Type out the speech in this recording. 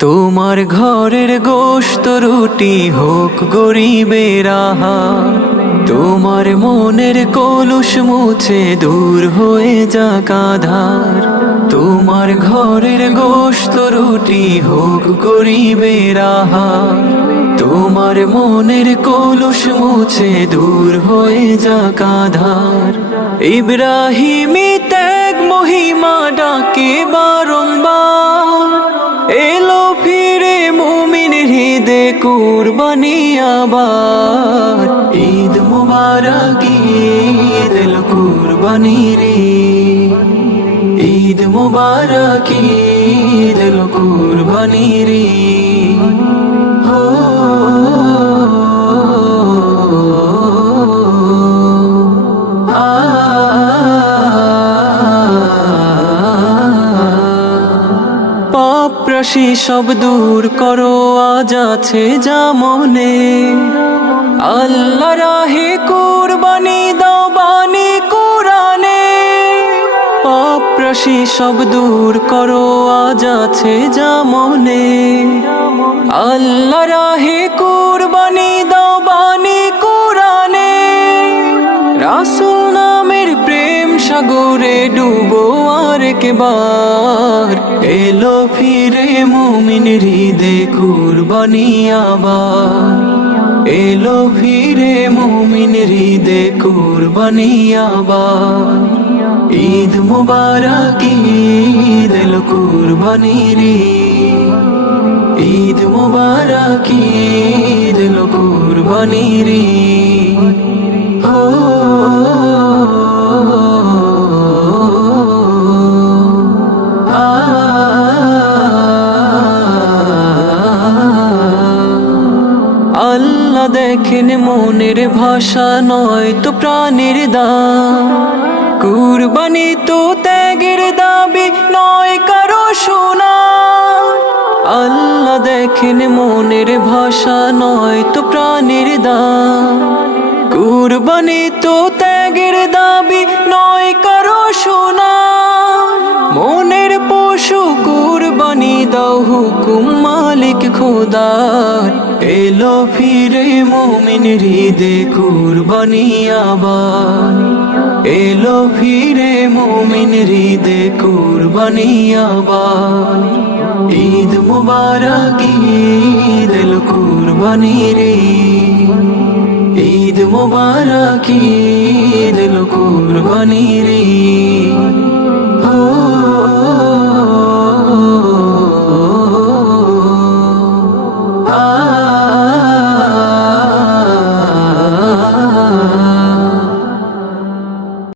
তোমার ঘরের গোস্ত রুটি হোক গরিবের তোমার মনের কলুষ মুছে দূর হয়ে যা কাধার তোমার ঘরের গোস্ত রুটি হোক গরিবের আহার। তোমার মনের কলুষ মুছে দূর হয়ে যা কাধার ইব্রাহিমী ত্যাগ, মহিমা ডাকে বারংবার। কুরবানি আবার। ঈদ মুবারক ঈদ কুরবানি রে ঈদ মুবারক ঈদ কুরবানি রে পাপরাশি সব দূর করো, আজ আছে যা মনে। আল্লাহ রাহে কুরবানি দাও বাণী কোরআনে। সব দূর করো, আজ আছে যা মনে। আল্লাহ রাহে কুরবানি দাও বাণী রাসুল প্রেম সাগরে ডুবো আর একবার। এলো ফিরে মুমিন হৃদে কুরবানি আবার। এলো ফিরে মুমিন হৃদে কুরবানি আবার। ঈদ মুবারক, ঈদ এলো কুরবানি রে। ঈদ মুবারক, ঈদ এলো কুরবানি আল্লাহ দেখেন মনের ভাষা নয় তো প্রাণের দাম। কুরবানি তো ত্যাগের দাবি নয় কারও শোনা আল্লাহ দেখেন মনের ভাষা নয় তো প্রাণের দাম। কুরবানি তো ত্যাগের দাবি নয় কারও শোনা কুরবানি দাও হুকুম মালিক খোদার এলো ফিরে মুমিন হৃদে কুরবানি আবার। এলো ফিরে মুমিন হৃদে কুরবানি আবার। ঈদ মুবারক, ঈদ কুরবানি রে। ঈদ মুবারক, ঈদ কুরবানি রে।